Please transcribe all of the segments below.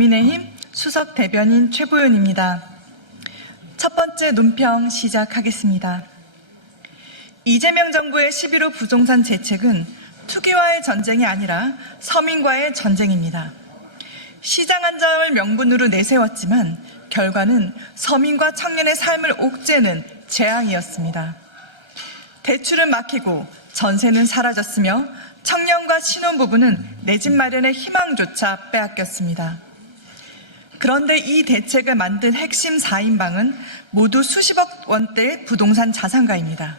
국민의힘 수석 대변인 최보윤입니다. 첫 번째 논평 시작하겠습니다. 이재명 정부의 11.5 부동산 대책은 투기와의 전쟁이 아니라 서민과의 전쟁입니다. 시장 안정을 명분으로 내세웠지만 결과는 서민과 청년의 삶을 옥죄는 재앙이었습니다. 대출은 막히고 전세는 사라졌으며 청년과 신혼부부는 내 집 마련의 희망조차 빼앗겼습니다. 그런데 이 대책을 만든 핵심 4인방은 모두 수십억 원대의 부동산 자산가입니다.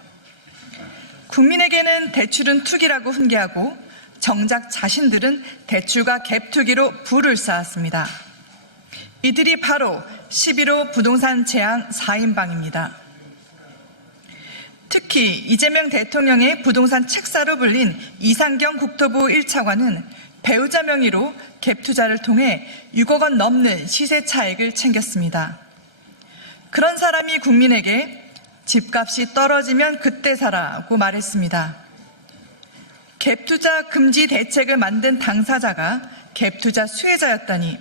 국민에게는 대출은 투기라고 훈계하고 정작 자신들은 대출과 갭투기로 부를 쌓았습니다. 이들이 바로 11.5 부동산 재앙 4인방입니다. 특히 이재명 대통령의 부동산 책사로 불린 이상경 국토부 1차관은 배우자 명의로 갭투자를 통해 6억 원 넘는 시세 차익을 챙겼습니다. 그런 사람이 국민에게 집값이 떨어지면 그때 사라고 말했습니다. 갭투자 금지 대책을 만든 당사자가 갭투자 수혜자였다니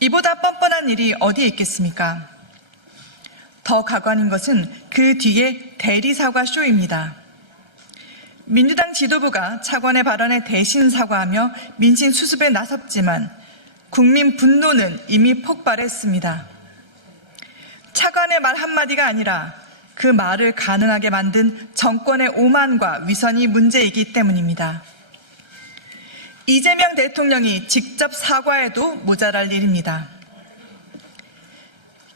이보다 뻔뻔한 일이 어디에 있겠습니까? 더 가관인 것은 그 뒤에 대리사과 쇼입니다. 민주당 지도부가 차관의 발언에 대신 사과하며 민심 수습에 나섰지만 국민 분노는 이미 폭발했습니다. 차관의 말 한마디가 아니라 그 말을 가능하게 만든 정권의 오만과 위선이 문제이기 때문입니다. 이재명 대통령이 직접 사과해도 모자랄 일입니다.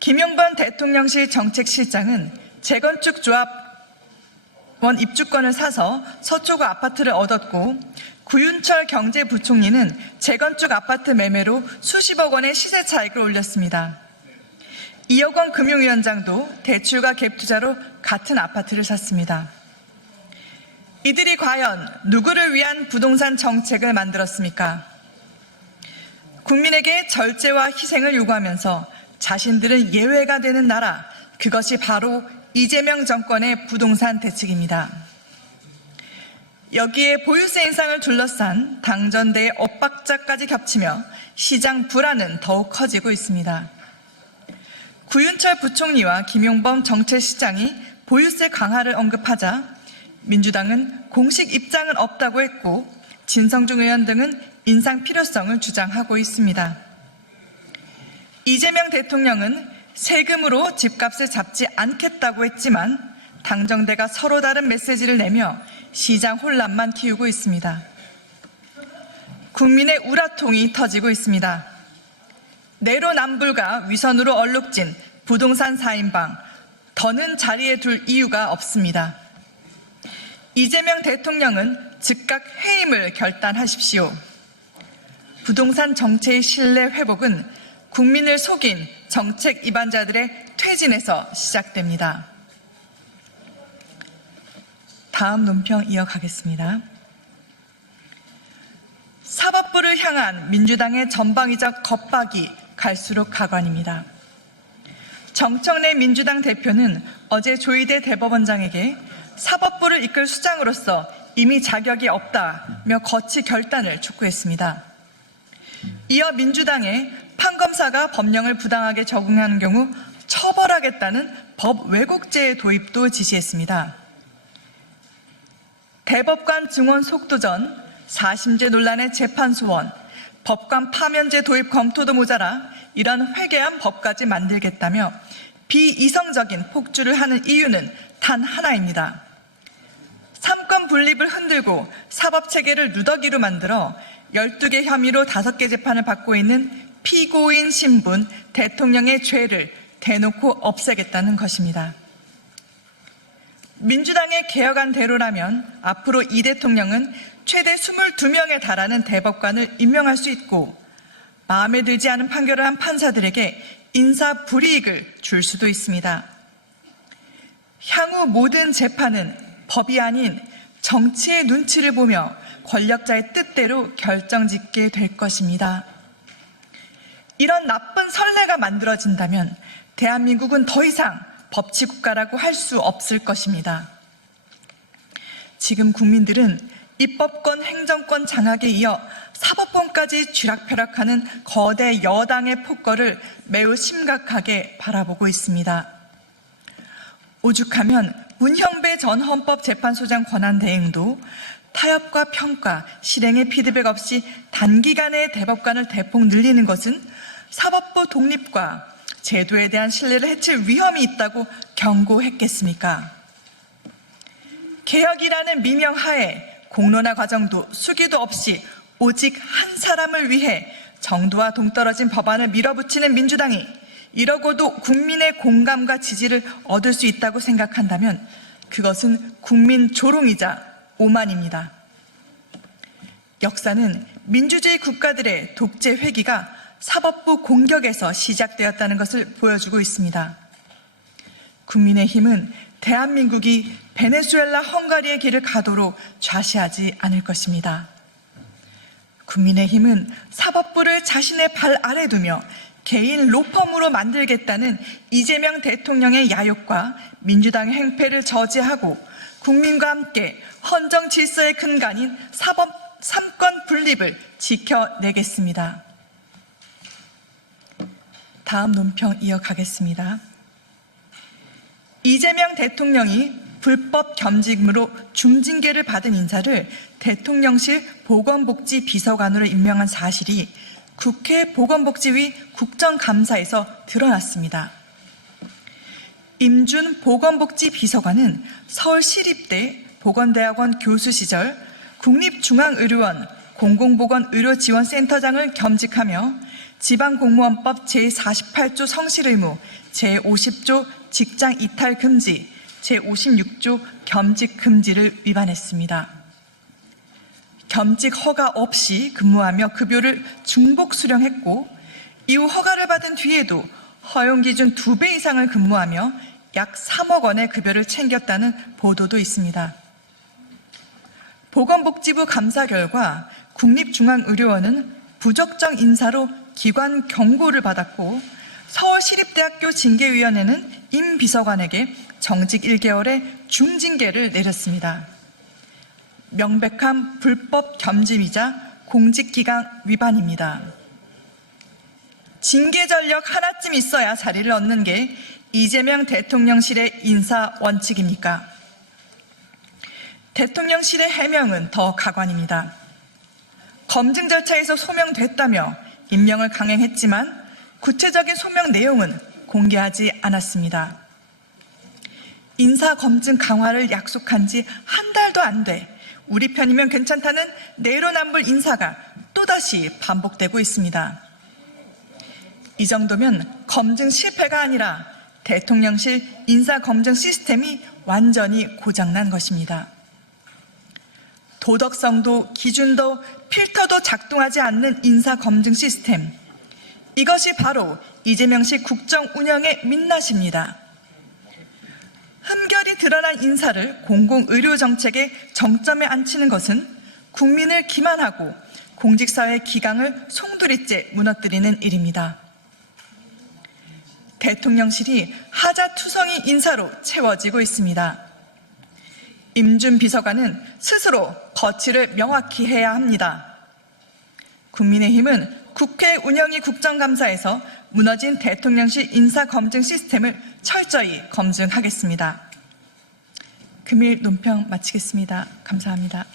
김용범 대통령실 정책실장은 재건축 조합원 입주권을 사서 서초구 아파트를 얻었고 구윤철 경제부총리는 재건축 아파트 매매로 수십억 원의 시세 차익을 올렸습니다. 이혁원 금융위원장도 대출과 갭투자로 같은 아파트를 샀습니다. 이들이 과연 누구를 위한 부동산 정책을 만들었습니까? 국민에게 절제와 희생을 요구하면서 자신들은 예외가 되는 나라, 그것이 바로 이재명 정권의 부동산 대책입니다. 여기에 보유세 인상을 둘러싼 당전대의 엇박자까지 겹치며 시장 불안은 더욱 커지고 있습니다. 구윤철 부총리와 김용범 정책시장이 보유세 강화를 언급하자 민주당은 공식 입장은 없다고 했고 진성중 의원 등은 인상 필요성을 주장하고 있습니다. 이재명 대통령은 세금으로 집값을 잡지 않겠다고 했지만 당정대가 서로 다른 메시지를 내며 시장 혼란만 키우고 있습니다. 국민의 우라통이 터지고 있습니다. 내로남불과 위선으로 얼룩진 부동산 4인방, 더는 자리에 둘 이유가 없습니다. 이재명 대통령은 즉각 해임을 결단하십시오. 부동산 정체의 신뢰 회복은 국민을 속인 정책 위반자들의 퇴진에서 시작됩니다. 다음 논평 이어가겠습니다. 사법부를 향한 민주당의 전방위적 겁박이 갈수록 가관입니다. 정청래 민주당 대표는 어제 조희대 대법원장에게 사법부를 이끌 수장으로서 이미 자격이 없다며 거치 결단을 촉구했습니다. 이어 민주당의 판검사가 법령을 부당하게 적용하는 경우 처벌하겠다는 법 왜곡죄의 도입도 지시했습니다. 대법관 증원 속도전, 4심제 논란의 재판 소원, 법관 파면제 도입 검토도 모자라 이런 회개한 법까지 만들겠다며 비이성적인 폭주를 하는 이유는 단 하나입니다. 삼권 분립을 흔들고 사법체계를 누더기로 만들어 12개 혐의로 5개 재판을 받고 있는 피고인 신분 대통령의 죄를 대놓고 없애겠다는 것입니다. 민주당의 개혁안 대로라면 앞으로 이 대통령은 최대 22명에 달하는 대법관을 임명할 수 있고 마음에 들지 않은 판결을 한 판사들에게 인사불이익을 줄 수도 있습니다. 향후 모든 재판은 법이 아닌 정치의 눈치를 보며 권력자의 뜻대로 결정짓게 될 것입니다. 이런 나쁜 선례가 만들어진다면 대한민국은 더 이상 법치국가라고 할 수 없을 것입니다. 지금 국민들은 입법권, 행정권 장악에 이어 사법권까지 쥐락펴락하는 거대 여당의 폭거를 매우 심각하게 바라보고 있습니다. 오죽하면 문형배 전 헌법재판소장 권한 대행도 타협과 평가, 실행의 피드백 없이 단기간에 대법관을 대폭 늘리는 것은 사법부 독립과 제도에 대한 신뢰를 해칠 위험이 있다고 경고했겠습니까? 개혁이라는 미명하에 공론화 과정도 수기도 없이 오직 한 사람을 위해 정도와 동떨어진 법안을 밀어붙이는 민주당이 이러고도 국민의 공감과 지지를 얻을 수 있다고 생각한다면 그것은 국민 조롱이자 오만입니다. 역사는 민주주의 국가들의 독재 회기가 사법부 공격에서 시작되었다는 것을 보여주고 있습니다. 국민의힘은 대한민국이 베네수엘라, 헝가리의 길을 가도록 좌시하지 않을 것입니다. 국민의힘은 사법부를 자신의 발 아래 두며 개인 로펌으로 만들겠다는 이재명 대통령의 야욕과 민주당의 행패를 저지하고 국민과 함께 헌정 질서의 근간인 사법 삼권 분립을 지켜내겠습니다. 다음 논평 이어가겠습니다. 이재명 대통령이 불법 겸직으로 중징계를 받은 인사를 대통령실 보건복지비서관으로 임명한 사실이 국회 보건복지위 국정감사에서 드러났습니다. 임준 보건복지비서관은 서울시립대 보건대학원 교수 시절 국립중앙의료원 공공보건의료지원센터장을 겸직하며 지방공무원법 제48조 성실의무, 제50조 직장이탈금지, 제56조 겸직금지를 위반했습니다. 겸직 허가 없이 근무하며 급여를 중복 수령했고 이후 허가를 받은 뒤에도 허용기준 2배 이상을 근무하며 약 3억 원의 급여를 챙겼다는 보도도 있습니다. 보건복지부 감사 결과 국립중앙의료원은 부적정 인사로 기관 경고를 받았고 서울시립대학교 징계위원회는 임 비서관에게 정직 1개월의 중징계를 내렸습니다. 명백한 불법 겸직이자 공직기강 위반입니다. 징계 전력 하나쯤 있어야 자리를 얻는 게 이재명 대통령실의 인사 원칙입니까? 대통령실의 해명은 더 가관입니다. 검증 절차에서 소명됐다며 임명을 강행했지만 구체적인 소명 내용은 공개하지 않았습니다. 인사검증 강화를 약속한 지 한 달도 안 돼 우리 편이면 괜찮다는 내로남불 인사가 또다시 반복되고 있습니다. 이 정도면 검증 실패가 아니라 대통령실 인사검증 시스템이 완전히 고장난 것입니다. 도덕성도 기준도 필터도 작동하지 않는 인사검증 시스템. 이것이 바로 이재명식 국정 운영의 민낯입니다. 흠결이 드러난 인사를 공공의료정책의 정점에 앉히는 것은 국민을 기만하고 공직사회의 기강을 송두리째 무너뜨리는 일입니다. 대통령실이 하자투성이 인사로 채워지고 있습니다. 임준 비서관은 스스로 거취를 명확히 해야 합니다. 국민의힘은 국회 운영위 국정감사에서 무너진 대통령실 인사검증 시스템을 철저히 검증하겠습니다. 금일 논평 마치겠습니다. 감사합니다.